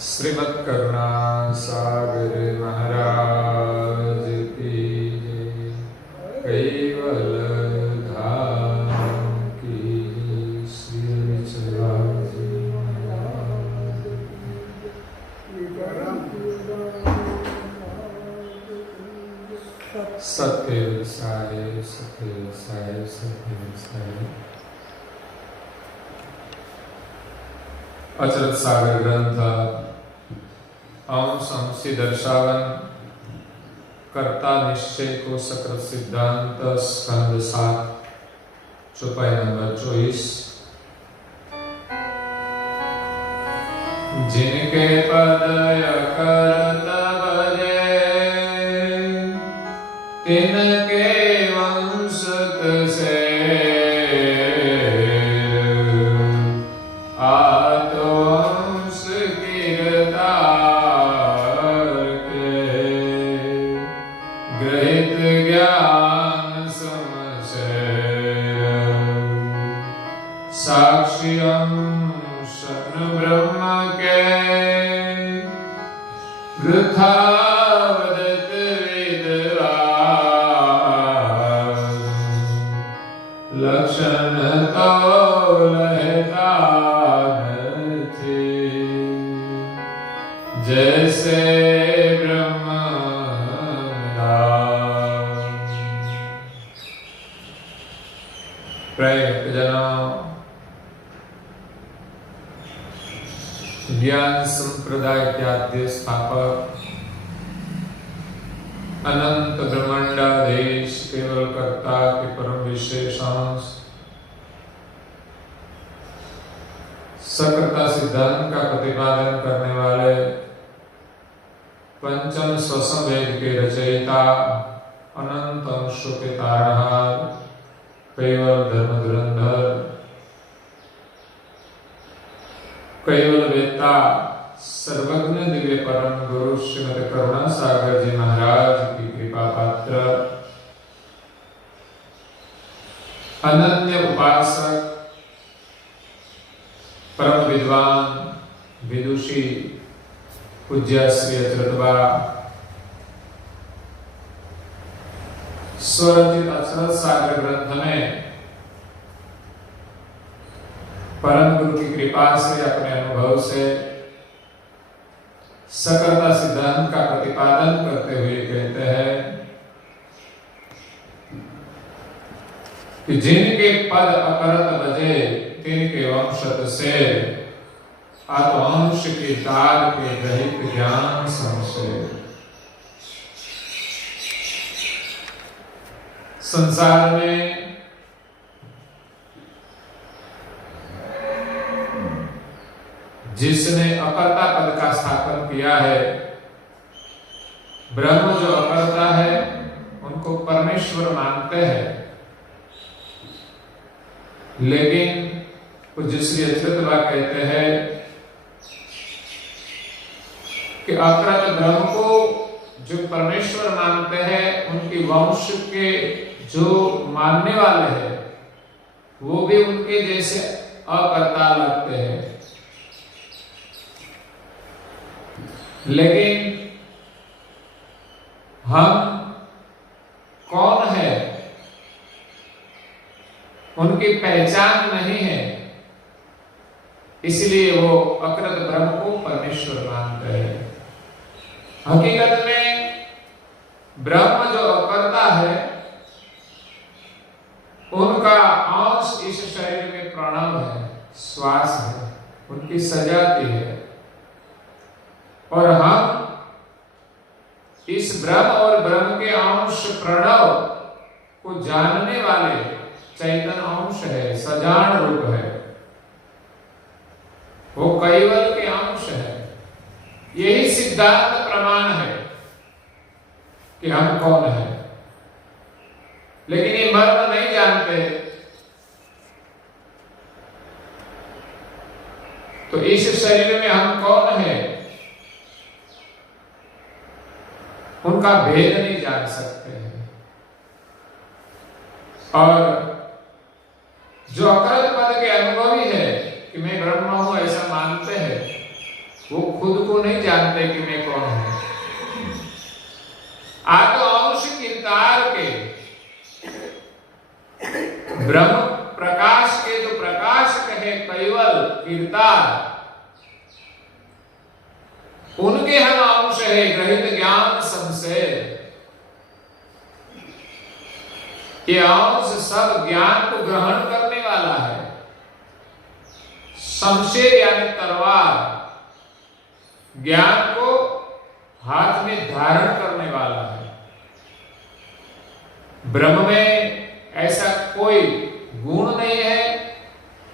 श्रीमद् करुणा सागर महाराज की जय। कैवल धाम की श्री चलाजी महाराज। सत्य साई सत्य साई सत्य साई। अचरत सागर ग्रंथ अंश अंशी दर्शावन कर्ता निश्चय को सकृत सिद्धांत स्कंद 7 चौपाई नंबर 24। जिनके पद करत बजे तिनके वंश से साक्षियं शरण ब्रह्म के वृथा वदत विद्वान लक्षण तो लहता नथी जैसे ब्रह्म जनों। ज्ञान संप्रदाय के आद्य स्थापक अनंत ब्रह्मांडाधीश केवल कर्ता के परम विशेषांश सकर्ता सिद्धांत का प्रतिपादन करने वाले पंचम स्वसम वेद के रचयिता अनंत अंशों के तारणहार केवल धर्म धुरंधर केवल वेत्ता सर्वज्ञ दिव्य परम गुरु श्रीमद् करुणा सागर जी महाराज की कृपा पात्र अनन्य उपासक परम विद्वान विदुषी पूज्य श्री अचरतबा स्वरचित अचरत सागर ग्रंथ में परम गुरु की कृपा से अपने अनुभव से सकर्ता सिद्धांत का प्रतिपादन करते हुए कहते हैं कि जिनके पद अकरत बजे तिनके वंशत से आत्मवंश के तार के रहित ज्ञान संशय। संसार में जिसने अकर्ता पद का स्थापन किया है, ब्रह्म जो अकर्ता है उनको परमेश्वर मानते हैं, लेकिन पूज्य श्री अचरतबा कहते हैं कि अकर्त ब्रह्म को जो परमेश्वर मानते हैं उनके वंश के जो मानने वाले हैं वो भी उनके जैसे अकर्ता लगते हैं। लेकिन हम कौन है उनकी पहचान नहीं है, इसलिए वो अकृत ब्रह्म को परमेश्वर मानते हैं। हकीकत में ब्रह्म जो अकर्ता है उनका अंश इस शरीर में प्रणव है, श्वास है, उनकी सजाती है, और हम इस ब्रह्म और ब्रह्म के अंश प्रणव को जानने वाले चैतन्य अंश है, सजान रूप है, वो कैवल के अंश है। यही सिद्धांत प्रमाण है कि हम कौन है, लेकिन ये मर्म नहीं जानते। तो इस शरीर में हम कौन है उनका भेद नहीं जान सकते हैं। और जो अकर्त पद के अनुभवी है कि मैं ब्रह्म हूं ऐसा मानते हैं, वो खुद को नहीं जानते कि मैं कौन हूं। आगे अंश कीर्तार के ब्रह्म प्रकाश के जो प्रकाशक है कैवल कीर्तार, उनके हम अंश है ग्रहित ज्ञान संशय। ये अंश सब ज्ञान को ग्रहण करने वाला है। संशय यानी तलवार, ज्ञान को हाथ में धारण करने वाला है। ब्रह्म में ऐसा कोई गुण नहीं है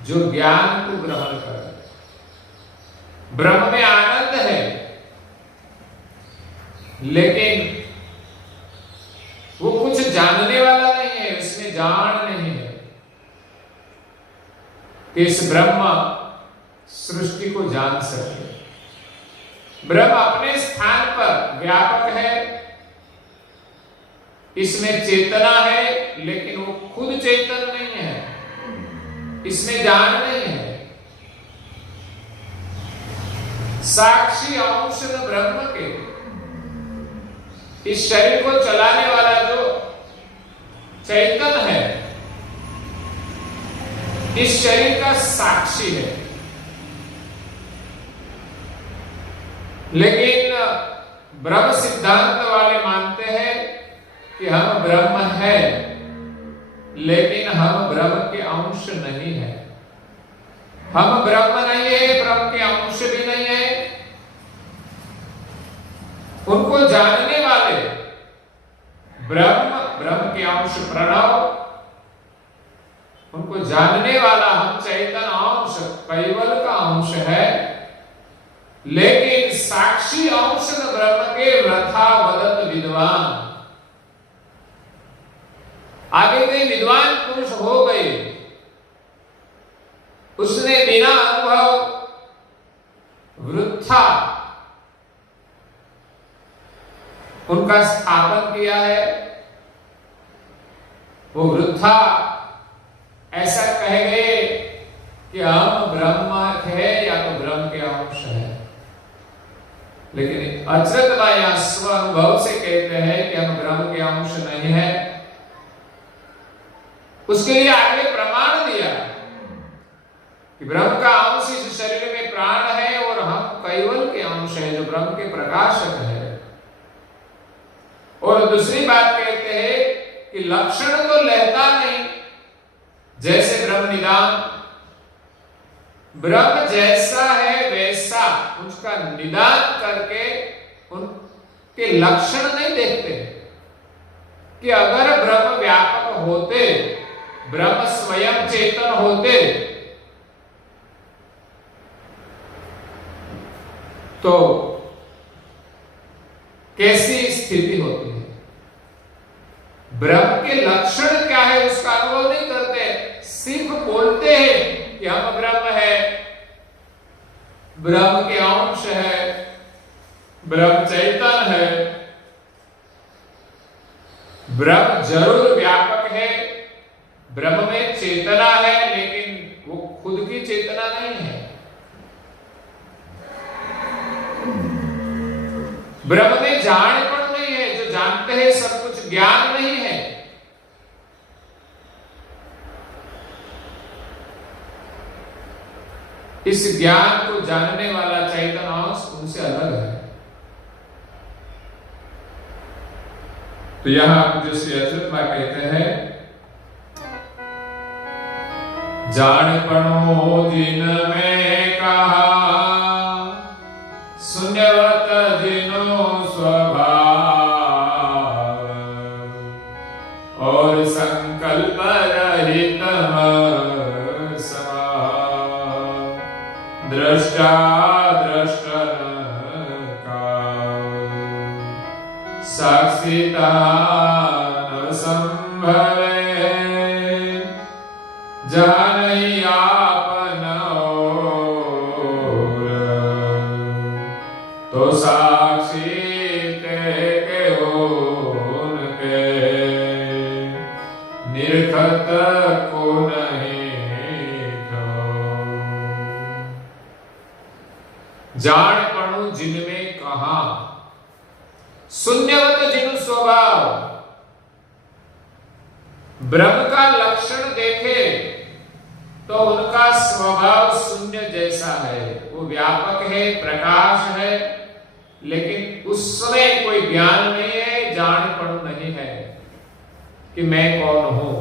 जो ज्ञान को ग्रहण करे। ब्रह्म में आनंद है, लेकिन वो कुछ जानने वाला नहीं है, उसमें जान नहीं है कि इस ब्रह्म सृष्टि को जान सके। ब्रह्म अपने स्थान पर व्यापक है, इसमें चेतना है, लेकिन वो खुद चेतन नहीं है, इसमें जान नहीं है। साक्षी अंश ब्रह्म के इस शरीर को चलाने वाला जो चैतन्य है, इस शरीर का साक्षी है। लेकिन ब्रह्म सिद्धांत वाले मानते हैं कि हम ब्रह्म है, लेकिन हम ब्रह्म के अंश नहीं है। हम ब्रह्म नहीं है, ब्रह्म के अंश भी नहीं है। उनको जानने वाले ब्रह्म, ब्रह्म के अंश प्रणव, उनको जानने वाला हम चैतन्य अंश कैवल का अंश है, लेकिन साक्षी अंश ब्रह्म के वृथा वदत विद्वान। आगे के विद्वान पुरुष हो गए, उसने बिना अनुभव वृथा उनका स्थापन किया है। वो वृथा ऐसा कह गए कि हम ब्रह्म है या तो ब्रह्म के अंश है, लेकिन अचरत या स्व अनुभव से कहते हैं कि हम ब्रह्म के अंश नहीं है। उसके लिए आगे प्रमाण दिया कि ब्रह्म का अंश इस शरीर में प्राण है और हम कैवल के अंश है जो ब्रह्म के प्रकाशक है। और दूसरी बात कहते हैं कि लक्षण तो लेता नहीं, जैसे ब्रह्म निदान, ब्रह्म जैसा है वैसा उसका निदान करके उनके लक्षण नहीं देखते कि अगर ब्रह्म व्यापक होते, ब्रह्म स्वयं चेतन होते, तो कैसी स्थिति होती है। ब्रह्म के लक्षण क्या है उसका अनुभव नहीं करते, सिर्फ बोलते हैं कि हम ब्रह्म है, ब्रह्म के अंश है, ब्रह्म चैतन्य है। ब्रह्म जरूर व्यापक है, ब्रह्म में चेतना है, लेकिन वो खुद की चेतना नहीं है। ब्रह्म में जाणपण नहीं है, जो जानते हैं सब कुछ ज्ञान नहीं है। इस ज्ञान को जानने वाला चैतन्य अंश उनसे अलग है। तो यहां जो श्री अच्युत मां कहते हैं, जाणपणो जिन में कहा, शून्यवत जिनो स्वभाव, और संकल्प रहित दृष्टा दृष्टन का, साक्षिता न संभवे, जानई आपन और, तो साक्षी के उनके, निरखत को नहीं। जाणपणु जिनमें कहा, शून्यवत जिन स्वभाव। ब्रह्म का लक्षण देखे तो उनका स्वभाव शून्य जैसा है। वो व्यापक है, प्रकाश है, लेकिन उसमें कोई ज्ञान नहीं है, जाणपणु नहीं है कि मैं कौन हूं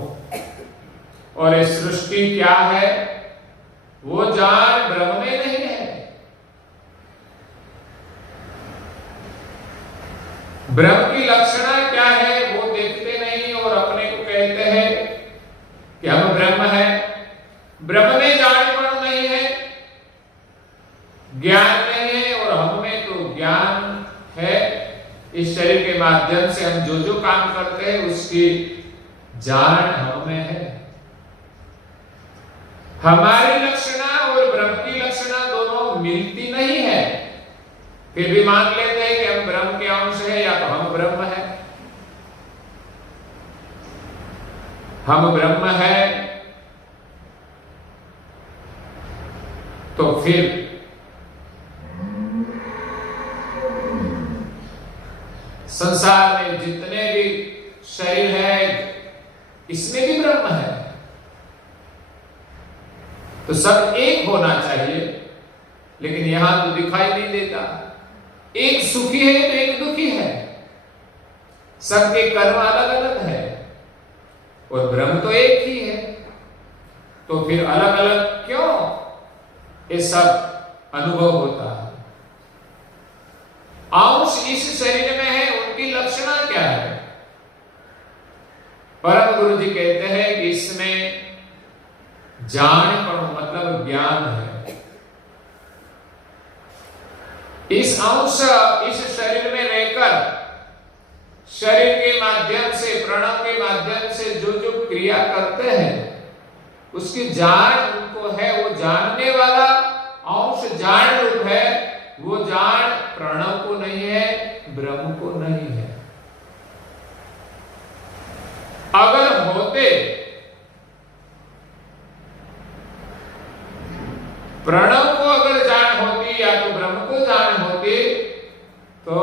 और ये सृष्टि क्या है, वो जान ब्रह्म में नहीं है। ब्रह्म की लक्षणा क्या है वो देखते नहीं और अपने को कहते हैं कि हम ब्रह्म है। ब्रह्म में जाणपणु नहीं है, ज्ञान नहीं है, और हम में तो ज्ञान है। इस शरीर के माध्यम से हम जो जो काम करते हैं उसकी जान हम में है। हमारी लक्षणा और ब्रह्म की लक्षणा दोनों मिलती नहीं है, फिर भी मान लेते हैं कि हम ब्रह्म के अंश है या तो हम ब्रह्म है। हम ब्रह्म है तो फिर संसार में जितने भी शरीर है इसमें भी ब्रह्म है, तो सब एक होना चाहिए, लेकिन यहां तो दिखाई नहीं देता। एक सुखी है तो एक दुखी है, सबके कर्म अलग अलग है और ब्रह्म तो एक ही है, तो फिर अलग अलग क्यों ये सब अनुभव होता है। अंश इस शरीर में है, उनकी लक्षणा क्या है? परम गुरु जी कहते हैं कि इसमें जाणपणु मतलब ज्ञान है। इस अंश इस शरीर में रहकर शरीर के माध्यम से, प्रणव के माध्यम से जो जो क्रिया करते हैं उसकी जान उनको है। वो जानने वाला अंश जान रूप है, वो जान प्रणव को नहीं है, ब्रह्म को नहीं है। अगर होते प्रणव को अगर जान होती या तो ब्रह्म को जान होती, तो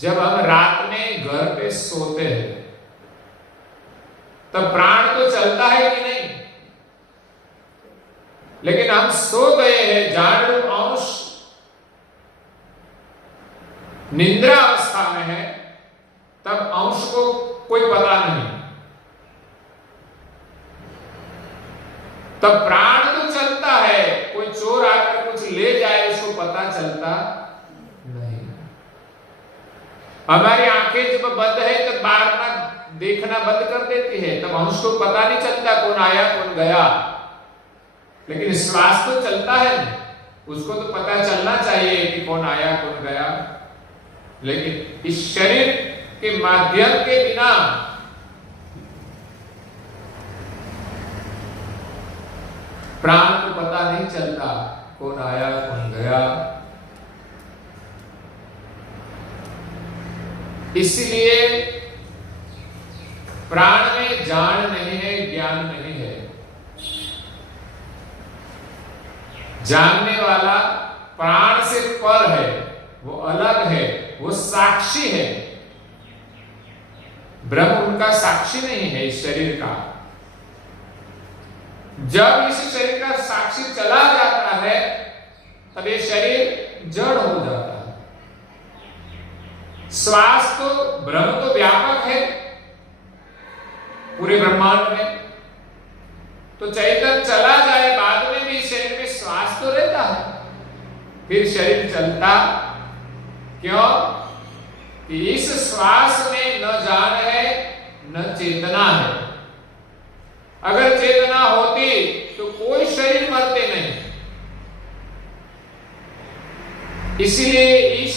जब हम रात में घर पे सोते हैं तब प्राण तो चलता है कि नहीं, लेकिन हम सो गए हैं, जान रूप अंश निद्रा अवस्था में है, तब अंश को कोई पता नहीं, तब प्राण तो चलता है। कोई चोर आकर कुछ ले जाए उसको पता चलता नहीं। हमारी आंखें जब बंद है तब बाहर ना देखना बंद कर देती है, तब अंश को पता नहीं चलता कौन आया कौन गया, लेकिन श्वास तो चलता है, उसको तो पता चलना चाहिए कि कौन आया कौन गया। लेकिन इस शरीर के माध्यम के बिना प्राण को पता नहीं चलता कौन आया कौन गया। इसलिए प्राण में जान नहीं है, ज्ञान नहीं है। जानने वाला प्राण से पर है, वो अलग है, वो साक्षी है। ब्रह्म उनका साक्षी नहीं है इस शरीर का। जब इस शरीर का साक्षी चला जाता है तब ये शरीर जड़ हो जाता है। श्वास तो ब्रह्म तो व्यापक है पूरे ब्रह्मांड में, तो चैतन्य चला जाए बाद में भी शरीर में श्वास तो रहता है, फिर शरीर चलता क्यों? कि इस श्वास में न जान है न चेतना है। अगर चेतना होती तो कोई शरीर मरते नहीं। इसलिए इस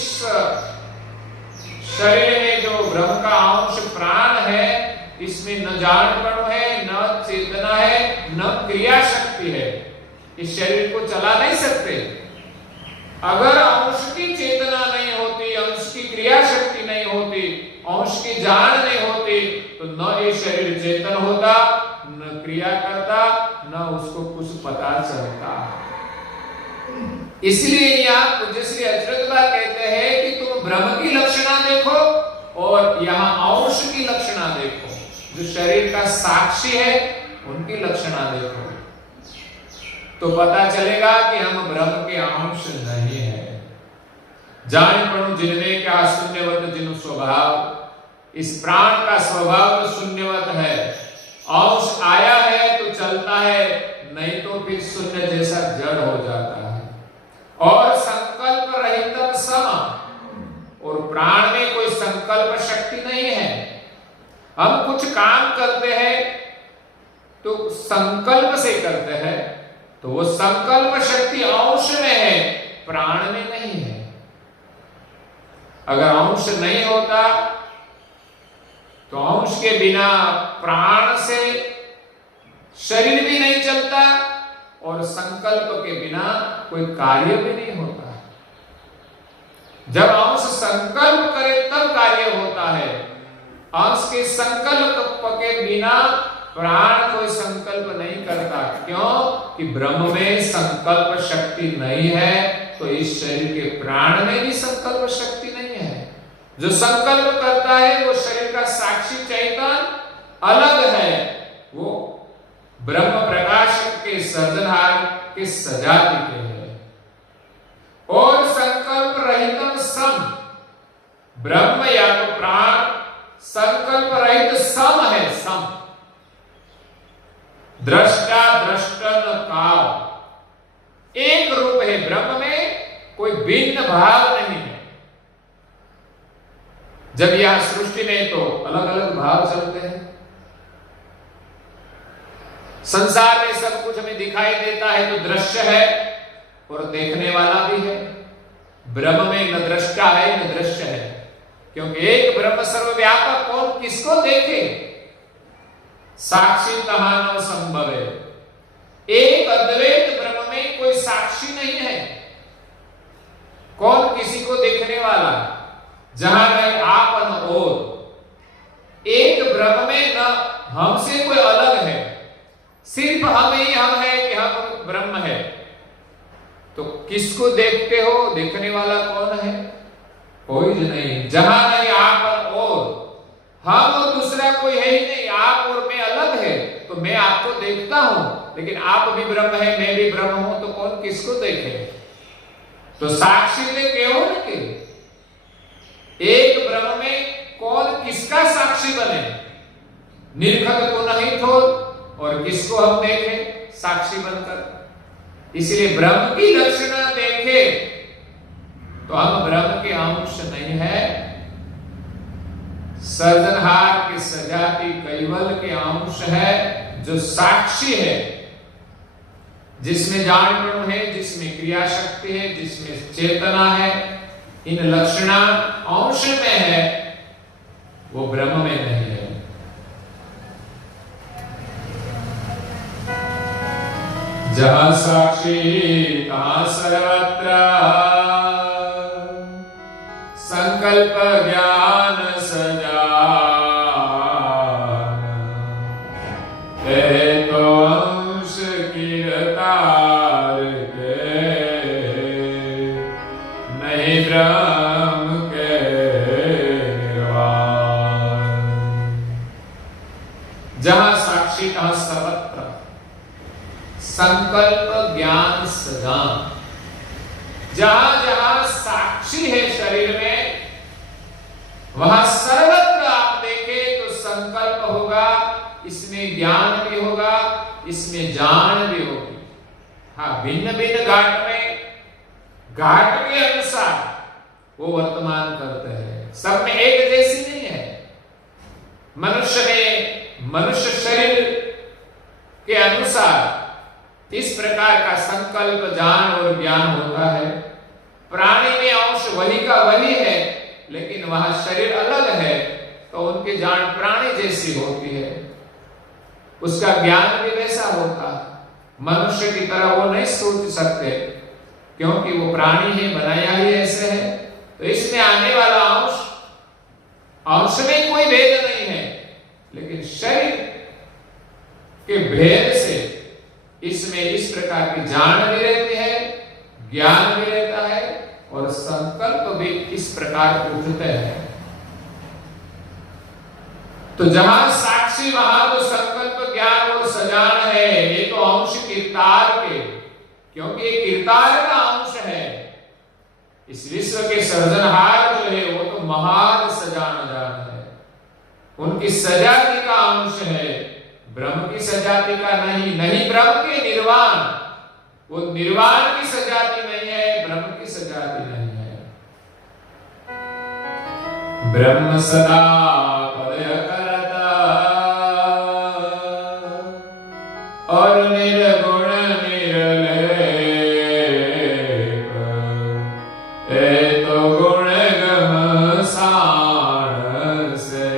शरीर में जो ब्रह्म का अंश प्राण है, इसमें न जाणपणु है, न चेतना है, न क्रिया शक्ति है। इस शरीर को चला नहीं सकते। अगर अंश की चेतना नहीं होती, अंश की क्रिया शक्ति नहीं होती, अंश की जान नहीं होती, तो न ये शरीर चेतन होता, न क्रिया करता, न उसको कुछ पता चलता। इसलिए यहाँ पूज्य श्री अच्युतबा कहते हैं कि तुम ब्रह्म की लक्षणा देखो और यहाँ अंश की लक्षणा देखो, जो शरीर का साक्षी है उनकी लक्षणा देखो, तो पता चलेगा कि हम ब्रह्म के अंश नहीं है। जान पड़ो जिनमें क्या शून्यवत जिन स्वभाव, इस प्राण का स्वभाव तो शून्यवत है, अंश आया है तो चलता है, नहीं तो फिर शून्य जैसा जड़ हो जाता है। और संकल्प रहित सम, और प्राण में कोई संकल्प शक्ति नहीं है। हम कुछ काम करते हैं तो संकल्प से करते हैं, तो वो संकल्प शक्ति अंश में है, प्राण में नहीं है। अगर अंश नहीं होता तो अंश के बिना प्राण से शरीर भी नहीं चलता और संकल्प के बिना कोई कार्य भी नहीं होता। जब अंश संकल्प करे तब कार्य होता है। अंश के संकल्प के बिना प्राण कोई संकल्प नहीं करता। क्यों? कि ब्रह्म में संकल्प शक्ति नहीं है, तो इस शरीर के प्राण में भी संकल्प शक्ति नहीं है। जो संकल्प करता है वो शरीर का साक्षी चैतन्य अलग है, वो ब्रह्म प्रकाश के सर्जनहार के सजाति के है। और संकल्प रहित सम, ब्रह्म या तो प्राण संकल्प रहित सम है, सम। दृष्टा दृष्टन काल एक रूप है, ब्रह्म में कोई भिन्न भाव नहीं है। जब यह सृष्टि में तो अलग अलग भाव चलते हैं। संसार में सब कुछ हमें दिखाई देता है तो दृश्य है और देखने वाला भी है। ब्रह्म में न दृष्टा है न दृश्य है, क्योंकि एक ब्रह्म सर्वव्यापक, कौन किसको देखे? साक्षी तहानो संभव है। एक अद्वैत ब्रह्म में कोई साक्षी नहीं है, कौन किसी को देखने वाला? जहां नहीं आप न और, एक ब्रह्म में न हमसे कोई अलग है, सिर्फ हम ही हम है कि हम ब्रह्म है। तो किसको देखते हो? देखने वाला कौन है? कोई नहीं। जहां नहीं आप और, हम और दूसरा कोई है ही नहीं। आप और मैं अलग है, तो मैं आपको देखता हूं, लेकिन आप भी ब्रह्म है, मैं भी ब्रह्म हूं, तो कौन किसको देखे? तो साक्षी ले केवल के एक ब्रह्म में कौन किसका साक्षी बने? निर्खत को नहीं थोड़, और किसको हम देखें साक्षी बनकर? इसलिए ब्रह्म की लक्षणा देखे तो हम ब्रह्म के अंश नहीं है, सर्जनहार के सजाति कैवल के अंश है, जो साक्षी है, जिसमें जान है, जिसमें क्रिया शक्ति है, जिसमें चेतना है। इन लक्षणा अंश में है, वो ब्रह्म में नहीं है। जहां साक्षी तहां सर्वत्र, संकल्प ज्ञान सजान, तो अंश कीरतार के, नहीं ब्रह्म के निर्वाण। जहां साक्षी तहां सर्वत्र, संकल्प ज्ञान सजान। जहां जहां साक्षी है शरीर में, वहां सर्वत्र आप देखें तो संकल्प होगा, इसमें ज्ञान भी होगा, इसमें जान भी होगी। हाँ, भिन्न भिन्न घाट में, घाट के अनुसार वो वर्तमान करते हैं, सब में एक जैसी नहीं है। मनुष्य में मनुष्य शरीर के अनुसार इस प्रकार का संकल्प जान और ज्ञान होता है। प्राणी में अंश वही का वही है, लेकिन वहां शरीर अलग है, तो उनकी जान प्राणी जैसी होती है, उसका ज्ञान भी वैसा होता है। मनुष्य की तरह वो नहीं सोच सकते, क्योंकि वो प्राणी है, बनाया ही ऐसे है। तो इसमें आने वाला अंश में कोई भेद नहीं है, लेकिन शरीर के भेद से इसमें इस प्रकार की जान भी रहती है, ज्ञान भी रहता है और संकल्प भी इस प्रकार उठते हैं। तो जहां साक्षी वहां तो संकल्प, ज्ञान और सजान है। ये तो अंश कीर्तार के, क्योंकि ये कीर्तार का अंश है। इस विश्व के सर्जनहार जो है वो तो महान सजान जान है, उनकी सजाति का अंश है, ब्रह्म की सजाति का नहीं। नहीं ब्रह्म के निर्वाण, वो निर्वाण की सजाति नहीं है, ब्रह्म की सजाति नहीं है। ब्रह्म सदा पदय करता और निर्गुण निर्लेप, ए तो गुण गम साण से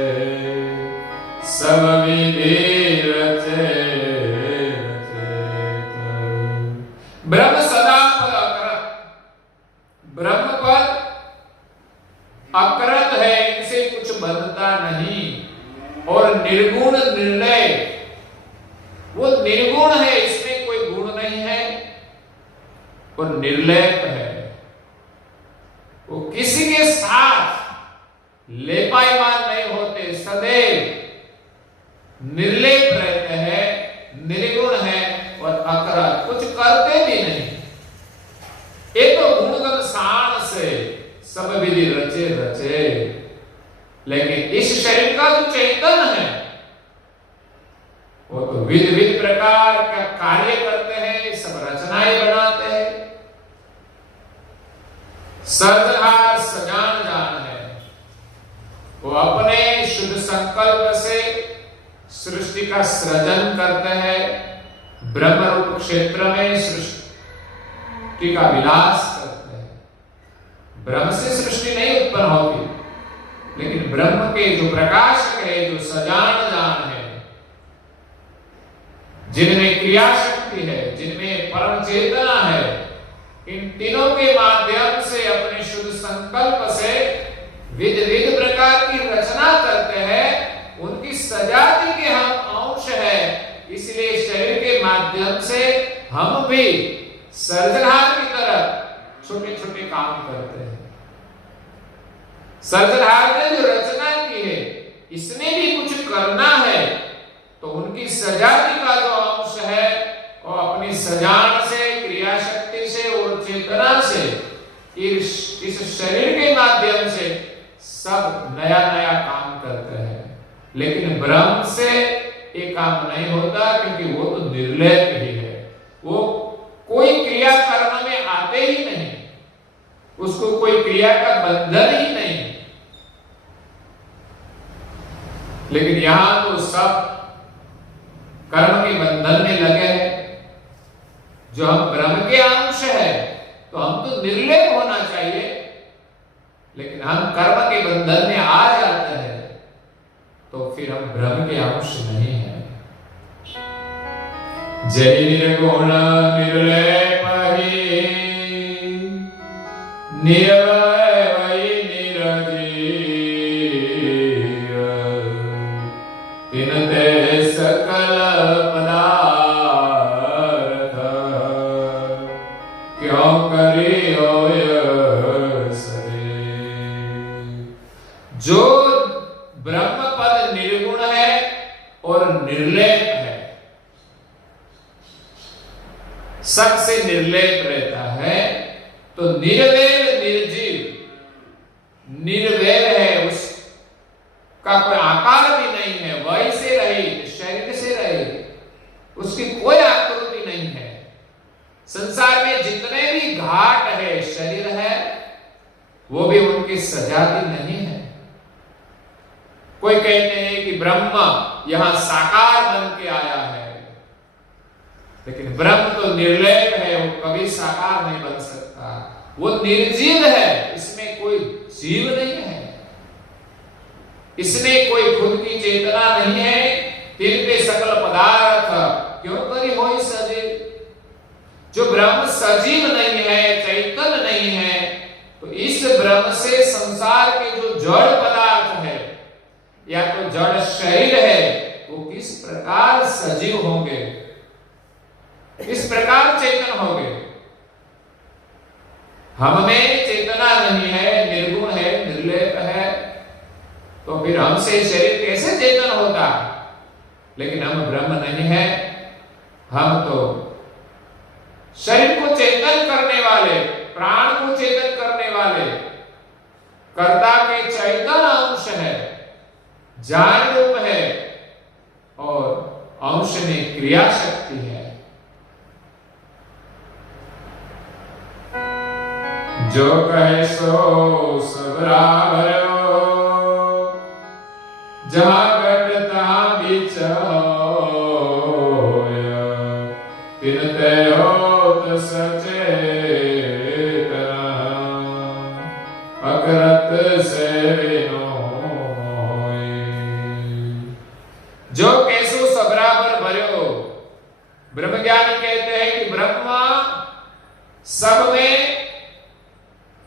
सब विधि रचे रचेत। ब्रह्म सदा पद अकरत, ब्रह्म पद अकरत है, इनसे कुछ बंधता नहीं। और निर्गुण निर्णय, वो निर्गुण है, इसमें कोई गुण नहीं है, और निर्लेप है। वो किसी के साथ लेपायमान नहीं होते, सदैव निर्लेप रहते हैं, निर्गुण है और अकरत, कुछ करते भी नहीं। एक तो गुणगण साण से सब विधि रचे रचे। लेकिन इस शरीर का जो चैतन्य है वो तो विध विध प्रकार का कार्य करते हैं, सब रचनाएं बनाते हैं। सर्जनहार सजान जान है, वो अपने शुद्ध संकल्प से सृष्टि का सृजन करते हैं। ब्रह्म रूप क्षेत्र में सृष्टि का विलास करते हैं। ब्रह्म से सृष्टि नहीं उत्पन्न होती, लेकिन ब्रह्म के जो प्रकाशक है, जो सजान जान है, जिनमें क्रिया शक्ति है, जिनमें परम चेतना है, इन तीनों के माध्यम से अपने शुद्ध संकल्प से विध विध प्रकार की रचना करते हैं। उनकी सजाति के हम अंश है, इसलिए शरीर के माध्यम से हम भी सर्जनहार की तरह छोटे छोटे काम करते हैं। सर्जनहार ने जो रचना की है, इसने भी कुछ करना है, तो उनकी सजाति का जो अंश है वो अपनी सजान से, क्रिया शक्ति से और चेतना से इस शरीर के माध्यम से सब नया नया काम करते हैं। लेकिन ब्रह्म से ये काम नहीं होता, क्योंकि वो तो निर्लेप ही है। वो कोई क्रिया कर्म में आते ही नहीं, उसको कोई क्रिया का बंधन ही नहीं। लेकिन यहां तो सब कर्म के बंधन में लगे हैं। जो हम ब्रह्म के अंश है तो हम तो निर्लेप होना चाहिए, लेकिन हम कर्म के बंधन में आ जाते हैं तो फिर हम ब्रह्म के अंश नहीं है। जय निर्गुण निर्लेप ही निर्वय वही निरजीव, तिनते सकल पदार्थ क्यों करी होय सदे। जो ब्रह्म पद निर्गुण है और निर्लेप है, सबसे निर्लेप रहता है, तो निर्वैर निर्जीव, निर्वैर है, उसका कोई आकार भी नहीं है, वही से रहित, शरीर से रहित, उसकी कोई आकृति नहीं है। संसार में जितने भी घाट है, शरीर है, वो भी उनकी सजाति नहीं है। कोई कहते हैं कि ब्रह्म यहां साकार बन के आया है, लेकिन ब्रह्म तो निर्लेप है, वो कभी साकार नहीं बन सकता। वो निर्जीव है, इसमें कोई जीव नहीं है, इसमें कोई खुद की चेतना नहीं है। तिनके सकल पदार्थ क्यों करी होई सजीव। जो ब्रह्म सजीव नहीं है, चैतन्य नहीं है, तो इस ब्रह्म से संसार के जो जड़ पदार्थ है या तो जड़ शरीर है, वो किस प्रकार सजीव होंगे, किस प्रकार चेतन होंगे। हम में चेतना नहीं है, निर्गुण है, निर्लेप है, तो फिर हमसे शरीर कैसे चेतन होता? लेकिन हम ब्रह्म नहीं है, हम तो शरीर को चेतन करने वाले, प्राण को चेतन करने वाले कर्ता के चैतन्य अंश है, ज्ञान रूप है, और अंश में क्रिया शक्ति है। जो कहे सो सब बराबर, जहां घट तहां बीच तिन ते होत सचेतन, अकरत से विनो मोहि। जो कैसो सब बराबर भर्यो, ब्रह्मज्ञानी कहते हैं कि ब्रह्म सब में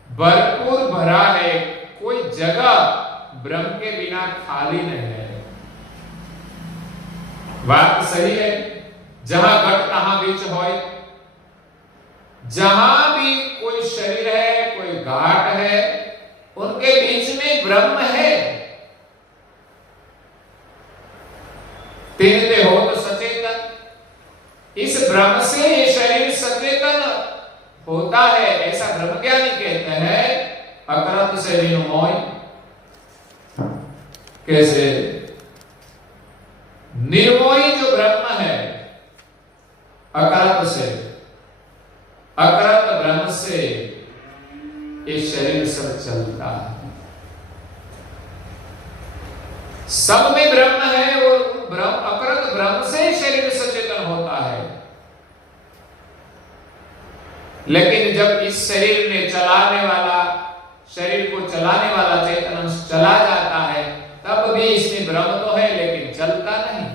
भरपूर भरा है, कोई जगह ब्रह्म के बिना खाली नहीं है। बात सही है, जहां घट तहां बीच होय, जहां भी कोई शरीर है, कोई घाट है, उनके बीच में ब्रह्म है। तिनते हो तो सचेतन, इस ब्रह्म से ये शरीर सचेतन होता है, ऐसा ब्रह्मज्ञानी कहते हैं। अकरत से विनोमोय, कैसे? निर्मोही जो ब्रह्म है, अकरत से, अकरत ब्रह्म से ये शरीर सब चलता है। सब में ब्रह्म है और ब्रह्म, अकरत ब्रह्म से शरीर सचेतन होता है। लेकिन जब इस शरीर ने चलाने वाला, शरीर को चलाने वाला चेतन अंश चला जाता है, तब भी इसमें ब्रह्म तो है लेकिन चलता नहीं।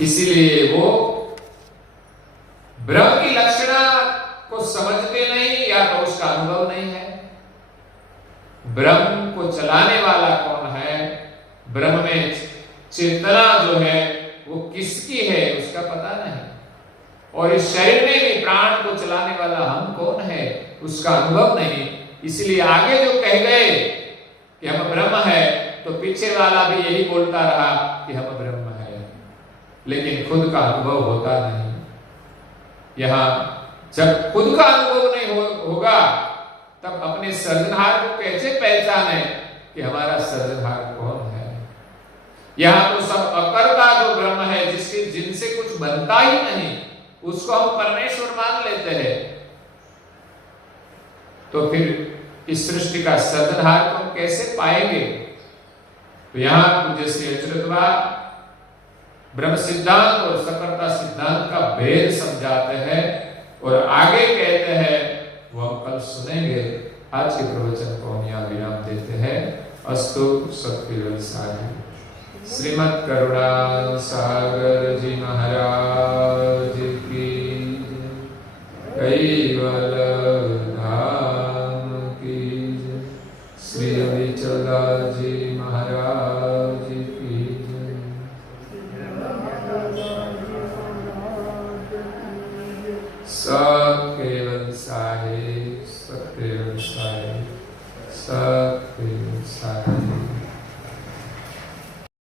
इसीलिए वो ब्रह्म की लक्षणा को समझते नहीं, या तो उसका अनुभव नहीं है। ब्रह्म को चलाने वाला कौन है, ब्रह्म में चेतना जो है वो किसकी है उसका पता नहीं, और इस शरीर में भी प्राण को चलाने वाला हम कौन है उसका अनुभव नहीं। इसलिए आगे जो कह गए कि हम ब्रह्म है, तो पीछे वाला भी यही बोलता रहा कि हम ब्रह्म है, लेकिन खुद का अनुभव होता नहीं। यहां जब खुद का अनुभव नहीं होगा, तब अपने सर्जनहार को कैसे पहचाने कि हमारा सर्जनहार कौन है? यहां तो सब अकर्ता जो ब्रह्म है, जिसके जिनसे कुछ बनता ही नहीं, उसको हम परमेश्वर मान लेते हैं। तो फिर इस सृष्टि का सर्जनहार को हम कैसे पाएंगे? तो यहां पूज्य श्री अच्युतवाद ब्रह्म सिद्धांत और सकर्ता सिद्धांत का भेद समझाते हैं, और आगे कहते हैं वो हम कल सुनेंगे। आज के प्रवचन को हम यहाँ विराम देते हैं। अस्तु सत्य सारी श्रीमद् करुणा सागर जी महाराज की, कैवल धाम की, श्री अविचल जी महाराज की। सत्य साहे, सत्य साहे,